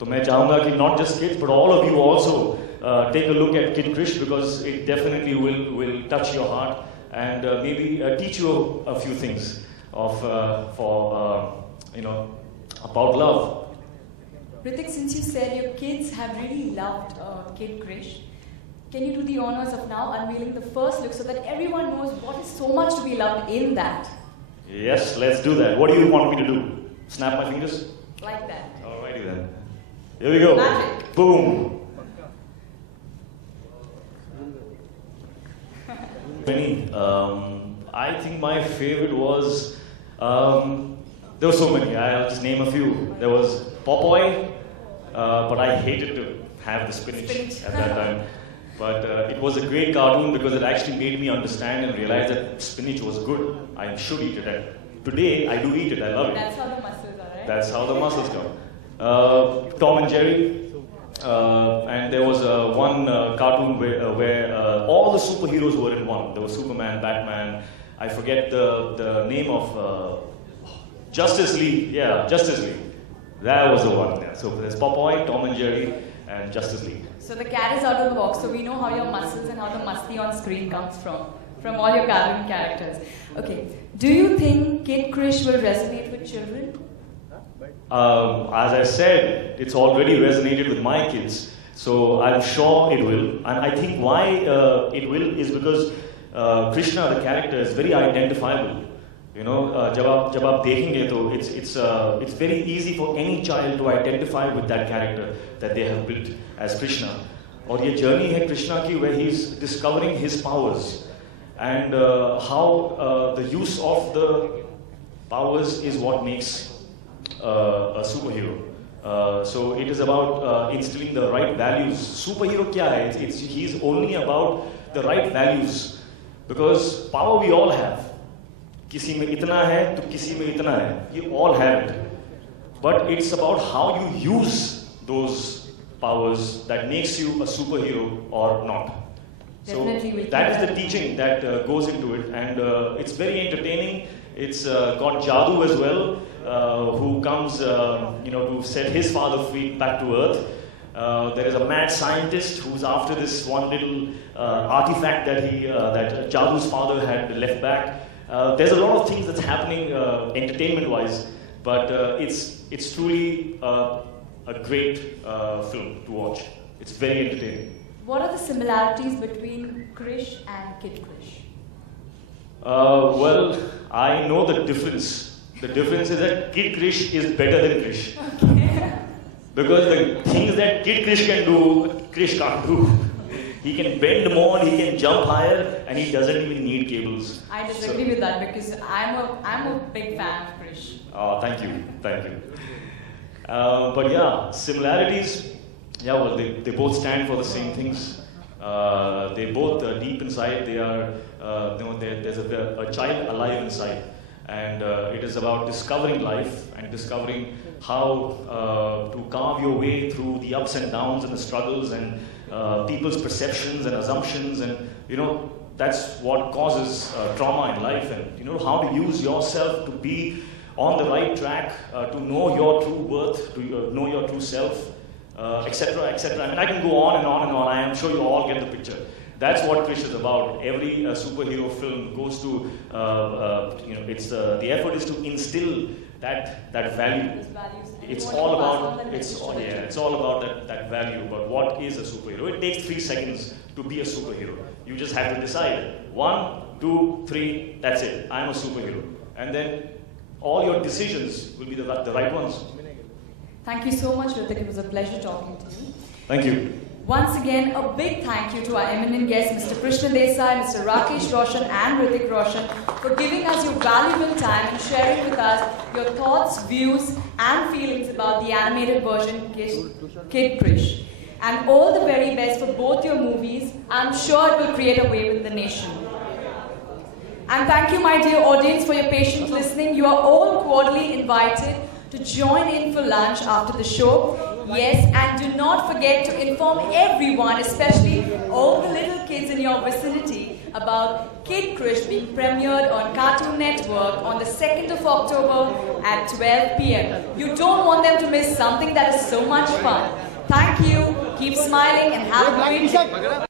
तो मैं चाहूँगा कि not just kids, but all of you also take a look at Kid Krish because it definitely will touch your heart and maybe teach you a few things of about love. Ritik, since you said your kids have really loved Kid Krish, can you do the honors of now unveiling the first look so that everyone knows what is so much to be loved in that? Yes, let's do that. What do you want me to do? Snap my fingers? Like that. Alrighty then. Here we go. Magic. Boom. Many. I think my favorite was. There were so many. I'll just name a few. There was Popeye, but I hated to have the spinach at that time. But it was a great cartoon because it actually made me understand and realize that spinach was good. I should eat it. And today, I do eat it. I love it. That's how the muscles are, right? That's how the muscles come. Tom and Jerry. And there was one cartoon where all the superheroes were in one. There was Superman, Batman. I forget the name of Justice League. Yeah, Justice League. That was the one. Yeah. So there's Popeye, Tom and Jerry, and Justice League. So the cat is out of the box. So we know how your muscles and how the musty on screen comes from all your cartoon characters. Okay. Do you think Kid Krish will resonate with children? As I said, it's already resonated with my kids, so I'm sure it will. And I think why it will is because Krishna, the character, is very identifiable. You know, जब आप देखेंगे तो it's very easy for any child to identify with that character that they have built as Krishna. और ये journey है Krishna की where he's discovering his powers and how the use of the powers is what makes a superhero. So it is about instilling the right values. Superhero क्या है? He's only about the right values because power we all have. किसी में इतना है तो किसी में इतना है. You all have it. But it's about how you use those powers that makes you a superhero or not. So that is the teaching that goes into it, and it's very entertaining. It's got Jadoo as well, who comes, to set his father free back to Earth. There is a mad scientist who's after this one little artifact that Jadoo's father had left back. There's a lot of things that's happening entertainment-wise, but it's truly a great film to watch. It's very entertaining. What are the similarities between Krish and Kid Krish? Well, I know the difference. The difference is that Kid Krish is better than Krish. Okay. Because the things that Kid Krish can do, Krish can't do. He can bend more, he can jump higher, and he doesn't even need cables. I disagree with that because I'm a big fan of Krish. Oh, thank you. But yeah, similarities. Yeah, well, they both stand for the same things. They both deep inside. They are. There's a child alive inside, and it is about discovering life and discovering how to carve your way through the ups and downs and the struggles and people's perceptions and assumptions, and that's what causes trauma in life, and how to use yourself to be on the right track, to know your true worth, to know your true self, etc., etc. I mean, I can go on and on and on. I am sure you all get the picture. That's what Krish is about. Every superhero film goes to, the effort is to instill that value. It's all about that value. But what is a superhero? It takes 3 seconds to be a superhero. You just have to decide 1, 2, 3. That's it. I'm a superhero, and then all your decisions will be the right ones. Thank you so much, Ritik. It was a pleasure talking to you. Thank you. Once again, a big thank you to our eminent guests, Mr. Krishna Desai, Mr. Rakesh Roshan and Ritik Roshan, for giving us your valuable time and sharing with us your thoughts, views and feelings about the animated version Kid Krish. And all the very best for both your movies. I'm sure it will create a wave in the nation. And thank you, my dear audience, for your patient listening. You are all cordially invited to join in for lunch after the show. Yes, and do not forget to inform everyone, especially all the little kids in your vicinity, about Kid Krish being premiered on Cartoon Network on the 2nd of October at 12 p.m. You don't want them to miss something that is so much fun. Thank you, keep smiling and have a great day.